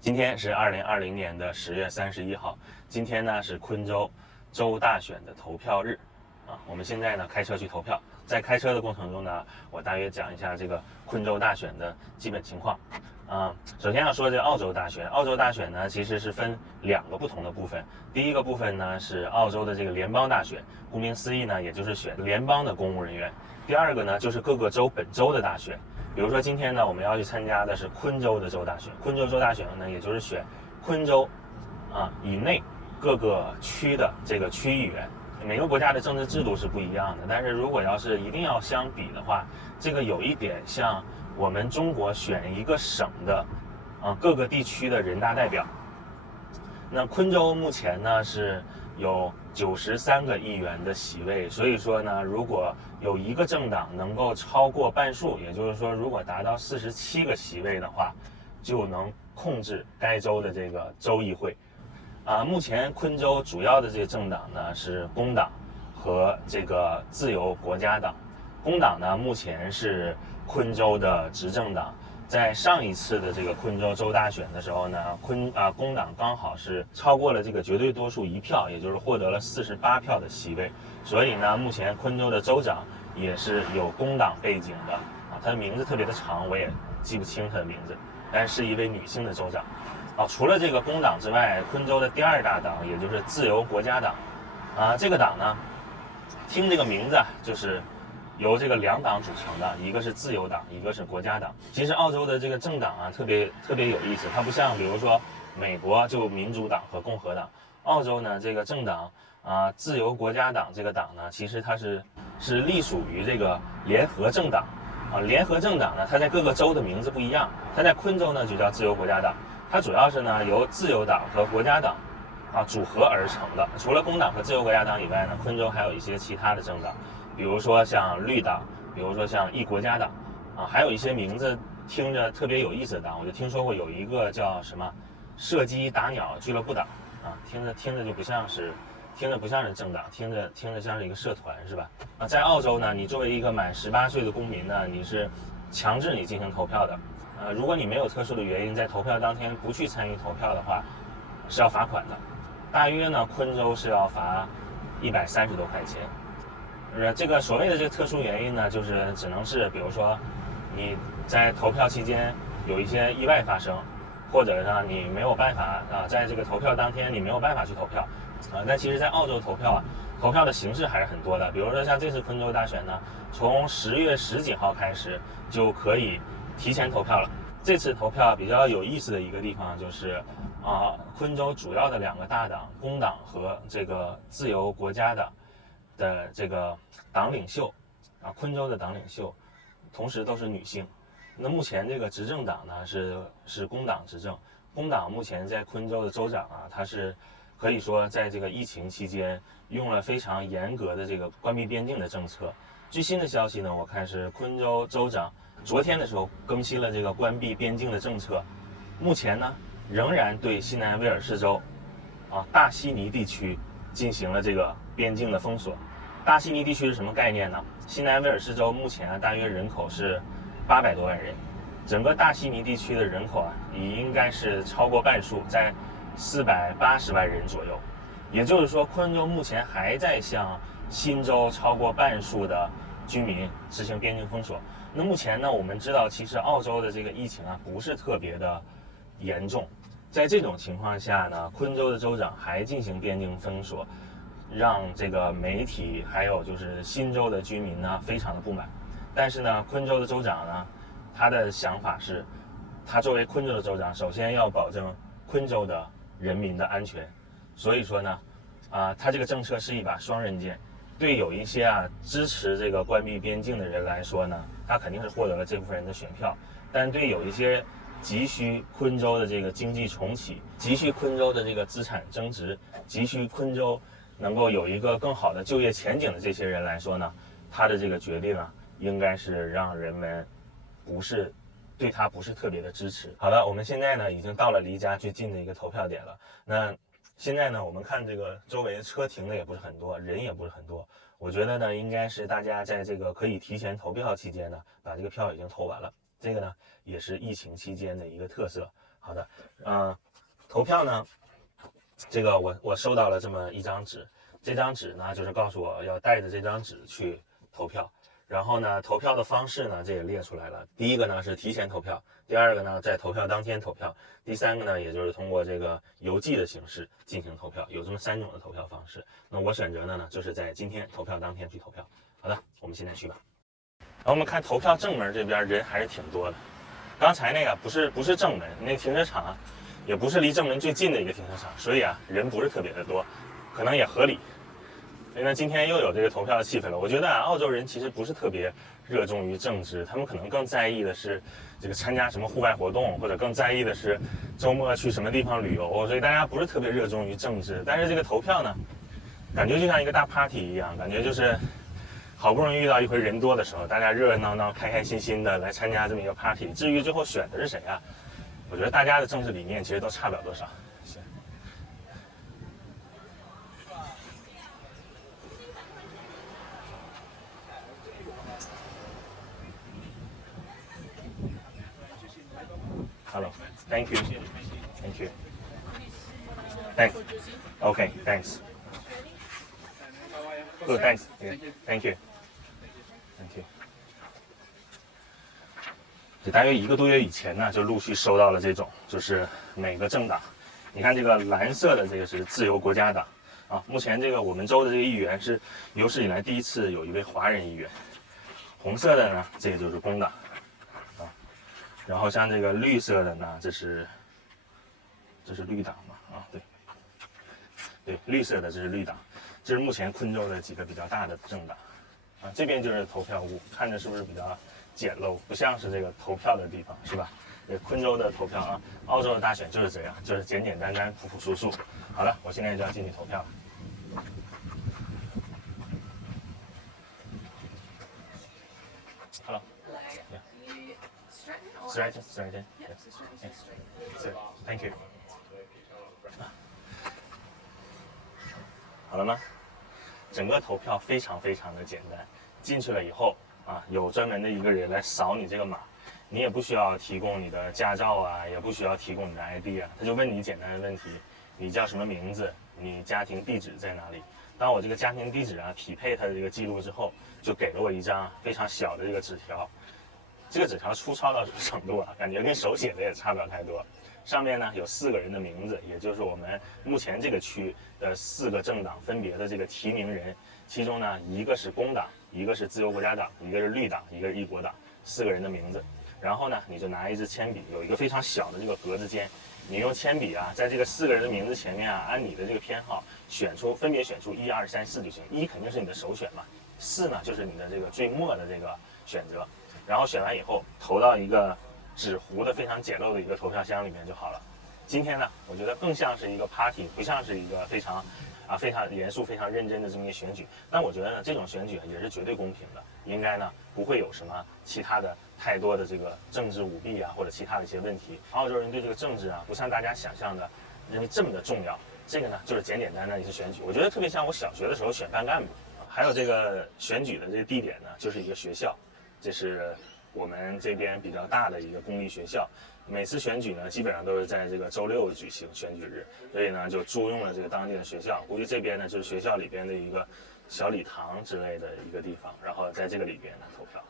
今天是2020年的10月31号，今天呢是昆州州大选的投票日，我们现在呢开车去投票。在开车的过程中呢，我大约讲一下这个昆州大选的基本情况。首先要说这个澳洲大选，澳洲大选呢其实是分两个不同的部分。第一个部分呢是澳洲的这个联邦大选，顾名思义呢，也就是选联邦的公务人员。第二个呢就是各个州本州的大选。比如说今天呢，我们要去参加的是昆州的州大选。昆州州大选呢，也就是选昆州以内各个区的这个区议员。每个国家的政治制度是不一样的，但是如果要是一定要相比的话，这个有一点像我们中国选一个省的各个地区的人大代表。那昆州目前呢是有93个议员的席位，所以说呢，如果有一个政党能够超过半数，也就是说如果达到47个席位的话，就能控制该州的这个州议会。目前昆州主要的这个政党呢是工党和这个自由国家党。工党呢目前是昆州的执政党。在上一次的这个昆州州大选的时候呢，工党刚好是超过了这个绝对多数1票，也就是获得了48票的席位。所以呢，目前昆州的州长也是有工党背景的她的名字特别的长，我也记不清她的名字，但是一位女性的州长。除了这个工党之外，昆州的第二大党也就是自由国家党这个党呢，听这个名字就是由这个两党组成的，一个是自由党，一个是国家党。其实澳洲的这个政党特别有意思，它不像比如说美国就民主党和共和党，澳洲呢这个政党自由国家党这个党呢，其实它是隶属于这个联合政党联合政党呢，它在各个州的名字不一样，它在昆州呢就叫自由国家党，它主要是呢由自由党和国家党组合而成的。除了工党和自由国家党以外呢，昆州还有一些其他的政党。比如说像绿党，比如说像一国家党还有一些名字听着特别有意思的党，我就听说过有一个叫什么射击打鸟俱乐部党听着就不像是政党，听着像是一个社团，是吧？在澳洲呢，你作为一个满18岁的公民呢，你是强制你进行投票的如果你没有特殊的原因在投票当天不去参与投票的话，是要罚款的。大约呢，昆州是要罚130多块钱。这个所谓的这个特殊原因呢，就是只能是比如说你在投票期间有一些意外发生，或者呢你没有办法在这个投票当天你没有办法去投票但其实在澳洲投票投票的形式还是很多的。比如说像这次昆州大选呢，从10月10几号开始就可以提前投票了。这次投票比较有意思的一个地方就是昆州主要的2个大党工党和这个自由国家党的这个党领袖昆州的党领袖同时都是女性。那目前这个执政党呢是工党执政。工党目前在昆州的州长他是可以说在这个疫情期间用了非常严格的这个关闭边境的政策。最新的消息呢，我看是昆州州长昨天的时候更新了这个关闭边境的政策。目前呢仍然对西南威尔士州大悉尼地区进行了这个边境的封锁。大悉尼地区是什么概念呢？西南威尔士州目前大约人口是800多万人，整个大悉尼地区的人口也应该是超过半数，在480万人左右。也就是说，昆州目前还在向新州超过半数的居民实行边境封锁。那目前呢，我们知道其实澳洲的这个疫情不是特别的严重，在这种情况下呢，昆州的州长还进行边境封锁，让这个媒体还有就是新州的居民呢非常的不满。但是呢，昆州的州长呢，他的想法是，他作为昆州的州长，首先要保证昆州的人民的安全。所以说呢，他这个政策是一把双刃剑。对有一些支持这个关闭边境的人来说呢，他肯定是获得了这部分人的选票。但对有一些急需昆州的这个经济重启，急需昆州的这个资产增值，急需昆州能够有一个更好的就业前景的这些人来说呢，他的这个决定应该是让人们对他不是特别的支持。好了，我们现在呢已经到了离家最近的一个投票点了。那现在呢，我们看这个周围车停的也不是很多，人也不是很多。我觉得呢，应该是大家在这个可以提前投票期间呢，把这个票已经投完了。这个呢，也是疫情期间的一个特色好的，投票呢，这个我收到了这么一张纸，这张纸呢就是告诉我要带着这张纸去投票。然后呢，投票的方式呢，这也列出来了。第一个呢是提前投票，第二个呢在投票当天投票，第三个呢也就是通过这个邮寄的形式进行投票，有这么3种的投票方式。那我选择的呢就是在今天投票当天去投票。好的，我们现在去吧。然后我们看投票正门这边人还是挺多的，刚才那个不是正门，那停车场也不是离正门最近的一个停车场，所以人不是特别的多，可能也合理。所以呢，今天又有这个投票的气氛了。我觉得澳洲人其实不是特别热衷于政治，他们可能更在意的是这个参加什么户外活动，或者更在意的是周末去什么地方旅游。所以大家不是特别热衷于政治。但是这个投票呢，感觉就像一个大 party 一样，感觉就是好不容易遇到一回人多的时候，大家热热闹闹、开开心心的来参加这么一个 party。至于最后选的是谁啊，我觉得大家的政治理念其实都差不了多少。Hello, thank you, thank you, thanks. Okay, thanks. Good, thanks. Yeah, thank you, thank you. 大约1个多月以前呢，就陆续收到了这种，就是每个政党，你看这个蓝色的这个是自由国家党啊，目前这个我们州的这个议员是有史以来第一次有一位华人议员。红色的呢，这个就是工党。然后像这个绿色的呢，这是绿党嘛？啊，对，绿色的这是绿党，这是目前昆州的几个比较大的政党。啊，这边就是投票屋，看着是不是比较简陋，不像是这个投票的地方，是吧？昆州的投票啊，澳洲的大选就是这样，就是简简单单、朴朴素素。好了，我现在就要进去投票了。Hello. Straighten. Yes. Thank you. 好了吗？整个投票非常非常的简单。进去了以后啊，有专门的一个人来扫你这个码，你也不需要提供你的驾照啊，也不需要提供你的 ID 啊，他就问你简单的问题：你叫什么名字？你家庭地址在哪里？当我这个家庭地址啊匹配他的这个记录之后，就给了我一张非常小的这个纸条。这个纸条粗糙到什么程度啊？感觉跟手写的也差不了太多。上面呢有4个人的名字，也就是我们目前这个区的4个政党分别的这个提名人。其中呢，一个是工党，一个是自由国家党，一个是绿党，一个是异国党，4个人的名字。然后呢，你就拿一支铅笔，有一个非常小的这个格子间，你用铅笔啊，在这个4个人的名字前面啊，按你的这个偏好分别选出1、2、3、4就行。1肯定是你的首选嘛，4呢就是你的这个最末的这个选择。然后选完以后投到一个纸糊的非常简陋的一个投票箱里面就好了。今天呢，我觉得更像是一个 party， 不像是一个非常严肃、非常认真的这么一个选举。但我觉得呢，这种选举也是绝对公平的，应该呢不会有什么其他的太多的这个政治舞弊啊，或者其他的一些问题。澳洲人对这个政治啊，不像大家想象的认为这么的重要。这个呢，就是简简单单的一次选举。我觉得特别像我小学的时候选班干部。还有这个选举的这个地点呢，就是一个学校。这是我们这边比较大的一个公立学校，每次选举呢，基本上都是在这个周6举行选举日，所以呢，就租用了这个当地的学校。估计这边呢，就是学校里边的一个小礼堂之类的一个地方，然后在这个里边呢投票。